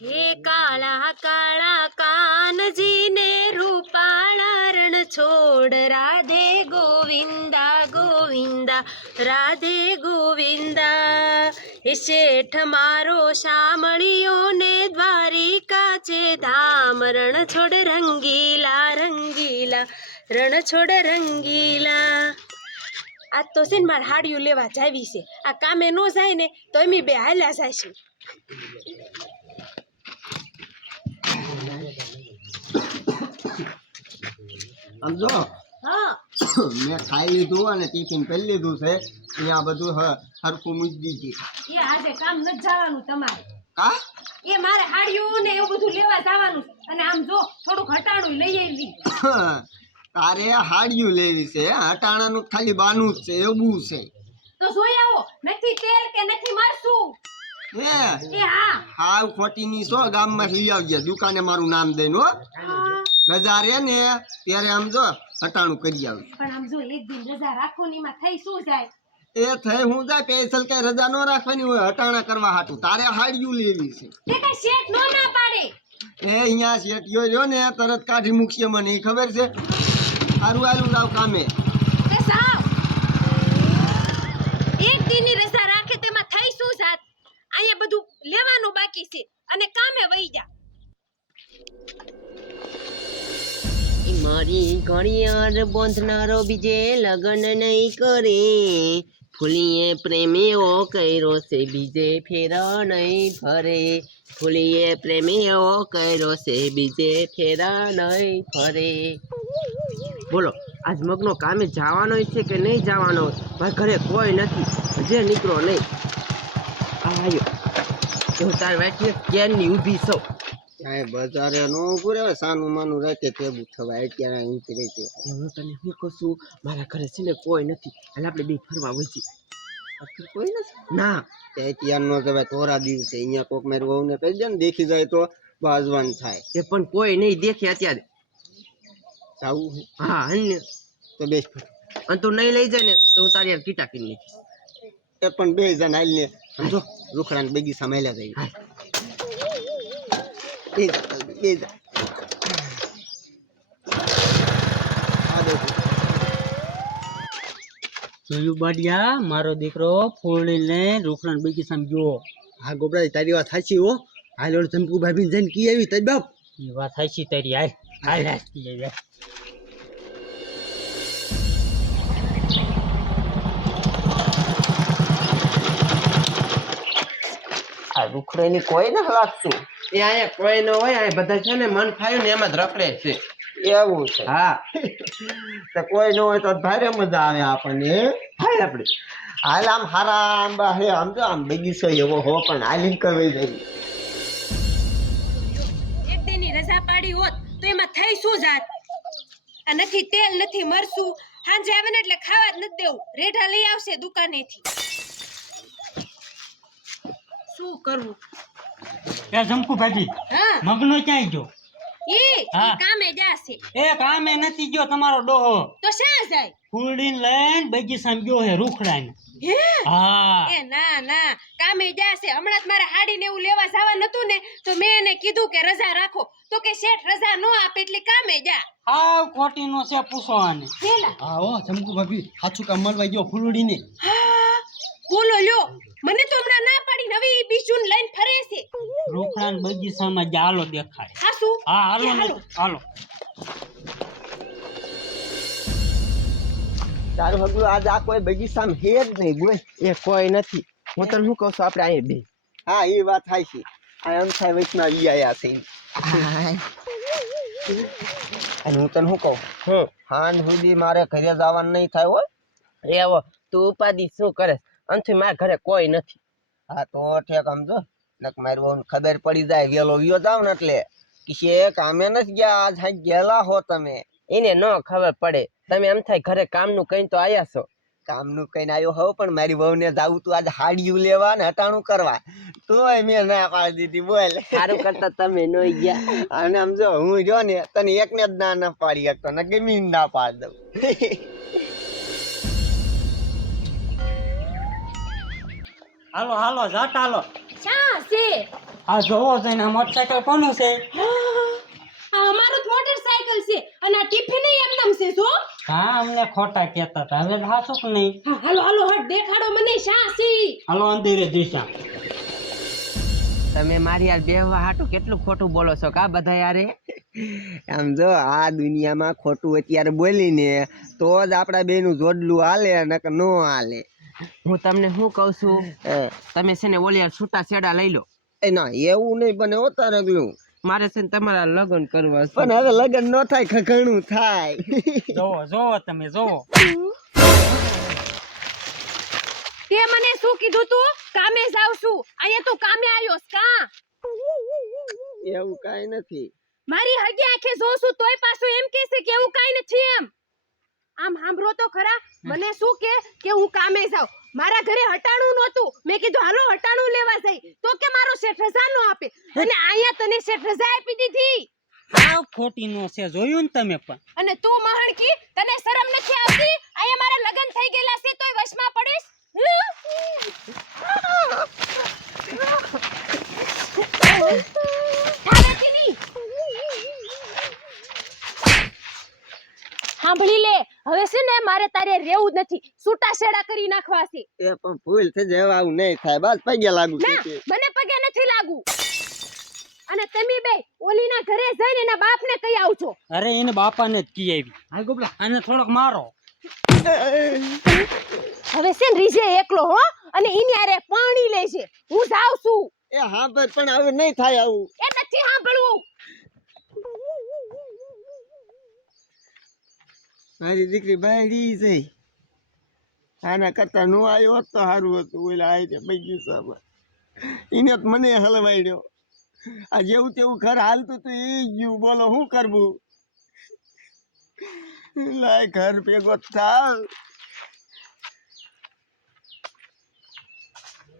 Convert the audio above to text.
હે કાળા કાળા કાનજીને રૂપાળા રણ છોડ રાધે ગોવિંદા ગોવિંદા, રાધે ગોવિંદા. હે શેઠ મારો શામળીઓ ને દ્વારિકા છે ધામ. રણ છોડ રંગીલા રંગીલા રણ છોડ રંગીલા. આ તો છે ને મારે હાડિયું લેવા જાવી છે. આ કામે ન જાય ને તો એમ બે હાલ્યા જાય આમ જો હા. મેં ખાઈ લીધું અને ટિફિન કરી લીધું છે. અહીંયા બધું હ- હરખું મૂકી દીધી. એ આજે કામ ન જવાનું તમારે. કા? એ મારે હાડિયું ને એવું બધું લેવા જવાનું. અને આમ જો થોડુંક હટાણું લઈ આવી. તારે હાડિયું લેવી છે હટાણાનું ખાલી બાનું જ છે એવું છે. તો જોઈ આવો નથી તેલ કે નથી મરસું હે? હા. હાવ ખોટી ની સો ગામમાં લઈ આવજે. દુકાને મારું નામ દઈને હો. રજા રે ને ત્યારે આમ જો હટાણું કરી આવી. પણ આમ જો એક દિન રજા રાખો ની માં થઈ શું જાય? એ થઈ હું જાય પેસલ કઈ રજા ન રાખવાની હોય હટાણા કરવા હાટું. તારે હાડિયું લેવી છે. તે કઈ શેઠ નો ના પાડે. એ અહીંયા શેઠિયો રહ્યો ને તરત કાઢી મૂકશે મને એ ખબર છે? સારું આલું રાવ કામે. સાવ. એક દિનની રજા રાખે તેમાં થઈ શું જાત અહીંયા બધું લેવાનું બાકી છે અને કામે વહી જા મારી ઘડિયાળ બોંધનારો બીજે લગ્ન નહીં કરે. ફૂલીએ પ્રેમીઓ કર્યો છે, બીજે ફેરા નહીં ફરે. ફૂલીએ પ્રેમીઓ કર્યો છે, બીજે ફેરા નહીં ફરે. બોલો, આજ મગનો કામે જવાનો છે કે નહીં જવાનો? મારા ઘરે કોઈ નથી, હજે નીકળો નહીં. આવ્યો હું તાર વાંચી ક્યારની ઊભી સૌ કાંઈ બજારે નો ઉભું રહે સાનું માનું રાખે ભેગું થવાય. અત્યારે અહીં ઉતરે છે હું તને શું કહું છું? મારા ઘરે છે ને કોઈ નથી. એટલે આપણે બે ફરવા વહી આખી કોઈ નથી? ના. તે અત્યાર નો જવાય તોરા દિવસે અહીંયા કોક મારી વહુને કહી દે ને દેખી જાય તો બાજવાન થાય. એ પણ કોઈ નહીં દેખે અત્યારે. જાવું હા? હને તો બેસ અને તું નહીં લઈ જાય ને તો હું તારી યાર કીટા કરી લઈશ એ પણ બે જણ હાલ ને. સમજો રૂખડાને બગીચા મેલા જાય. હા. બે જા, બે જા. આ દેખો. જોયું બાડિયા મારો દીકરો ફૂલીને રૂખડાન બગીચામાં ગયો. હા ગોબરાજી તારી વાત સાચી હો. હાલ ઓળ ચંપુ ભાભી જઈને કી આવી તારી બાપ? એ વાત સાચી તારી હાલ. હાલ હાલ આવી આ આ રૂખડેની કોઈ ન લાગતું. એ કોઈ ન હોય અહીંયા બધા છે ને મન ફાયું ને એમાં જ રખડે છે. એવું છે. હા. તો કોઈ ન હોય તો ભારે મજા આવે આપણને. હાય આપણે હાલ આમ હારા આંબા હે આમ તો આમ બગીચો એવો હો પણ હાલી કરવી જાય એક દિનની રજા પાડી હોત તો એમાં થઈ શું જાત આ નથી તેલ નથી મરસું હાંજે આવે ને એટલે ખાવા જ નથી દેવું. રેઢા લઈ આવશે દુકાનેથી. શું કરવું? એ જમકુ મગનો ક્યાંય ગયો? ઈ કામે જાશે એ કામે નથી ગયો તમારો ડોહો. તો શા જાય? ફૂલડીને લઈને બગીચામાં ગયો હે રૂખડાને હે? હા. એ ના ના. કામે જાશે હમણાં જ મારે હાડીને એવું લેવા જવા નતું ને તો મેં એને કીધું કે રજા રાખો. તો કે શેઠ રજા નો આપે એટલે કામે જા. હા ખોટી નો છે પૂછો હા ઓ ચંપુ ભાભી સાચું કામ મળવા ગયો ફૂલડીને. હા. બોલો લ્યો. મને તો બીજું લઈને ફરે છે. રોકડા બગીચામાં જાલો દેખાય. હાસુ હા હાલો હાલો. હાલો. તારું હગલું આજ આ કોઈ બગીચામાં હે જ નહીં બોલ. એ કોઈ નથી. હું તને શું કહું છું? આપણે અહીંયા બે. હા એ વાત થાય છે. આ એમ થાય વૈષ્ણવ ઈ આયા છે. અને હું તને શું કહું? હું હાન સુધી મારે ઘરે જવાનું નહીં થાય હોય એ આવો તું ઉપાધિ શું કરે? અંથી મારા ઘરે કોઈ નથી. હા તો ઠેક સમજો નક મારી ખબર પડી જાય વેલો વિયો જાવ ને એટલે. કિશે કામે નથી ગયા આજ હાઈ ગયેલા હો તમે. એને ન ખબર પડે. તમે એમ થાય ઘરે કામનું કઈ તો આયા છો. કામનું કઈ આવ્યો હોવ પણ મારી વહુને જાવું તું આજ હાડિયું લેવા ને હટાણું કરવા. તોય મેં ના પાડી દીધી બોલ. સારું કરતા તમે ન ગયા. અને આમ જો હું જો ને તને એકને જ ના ના પાડી શકતો ને ગમી ના પાડી દઉં. હાલો હાલો જાતા હાલો. શા છે? આ જોવો જઈને આ મોટરસાયકલ કોનું છે? આ અમારું જ મોટરસાયકલ છે. અને આ ટિફિન એમનામ છે જો. હા અમને ખોટા કહેતા હતા. હવે હાસુક નહીં? હા, હાલો હાલો હટ દેખાડો મને શા છે? હાલો અંધેરે દિશા. તમે મારી યાર બેહવા હાટું કેટલું ખોટું બોલો છો કા બધા યારે? આમ જો આ દુનિયામાં ખોટું અત્યારે બોલીને તો જ આપણા બેનું જોડલું હાલે નકર ન હાલે. હું તમને શું કહું છું? તમે છે ને ઓલિયા છૂટા છેડા લઈ લો. એ ના એવું નહીં બને હો તારગલું મારે છે ને તમારા લગ્ન કરવા છે. પણ હવે લગ્ન ન થાય ખઘણું થાય. જોવો જોવો તમે જોવો. તે મને શું કીધું તું? કામે જાવ છું. અહીંયા તું કામે આવ્યો કા? એવું કાઈ નથી. મારી હગી આંખે જોઉં છું તોય પાછું એમ કહેશે કે એવું કાઈ નથી એમ. આમ સાંભળો તો ખરા. મને શું કે? કે હું કામે જાઉં. મારા ઘરે હટાણું નહોતું. મેં કીધું હાલો હટાણું લેવા જઈ. તો કે મારો શેઠ રજા નો આપે. અને અહીંયા તને શેઠ રજા આપી દીધી. આ ખોટી નો છે. જોયું ને તમે પણ. અને તું મહણકી તને શરમ નથી આવતી? અહીંયા મારા લગ્ન થઈ ગયેલા છે તોય વશમાં પડીશ? સાંભળી લે. હવે છે ને મારે તારે રહેવું જ નથી. છૂટા છેડા કરી નાખવા છે. એ પણ ભૂલ થઈ જાય આવું નહીં થાય. બસ પગે લાગુ ના છે મને પગે નથી લાગુ. અને તમે બે ઓલીના ઘરે જઈને એના બાપને કહી આવજો. અરે એને બાપાને જ કી આવી. હાલ ગોબલા આને થોડોક મારો. હવે છે ને રીજે એકલો હો અને એની હારે પાણી લે છે હું જાઉં છું. એ હા પણ હવે નહીં થાય આવું એ નથી સાંભળવું મારી દીકરી બાયડી છે. આના કરતા નો આવ્યો હોત તો સારું હતું, ઓલા આઈ સાહેબ એને તો મને હલવાડ્યો. આ જેવું તેવું ઘર હાલતું હતું એ ગયું. બોલો શું કરવું? લાય ઘર ભેગો થાવ.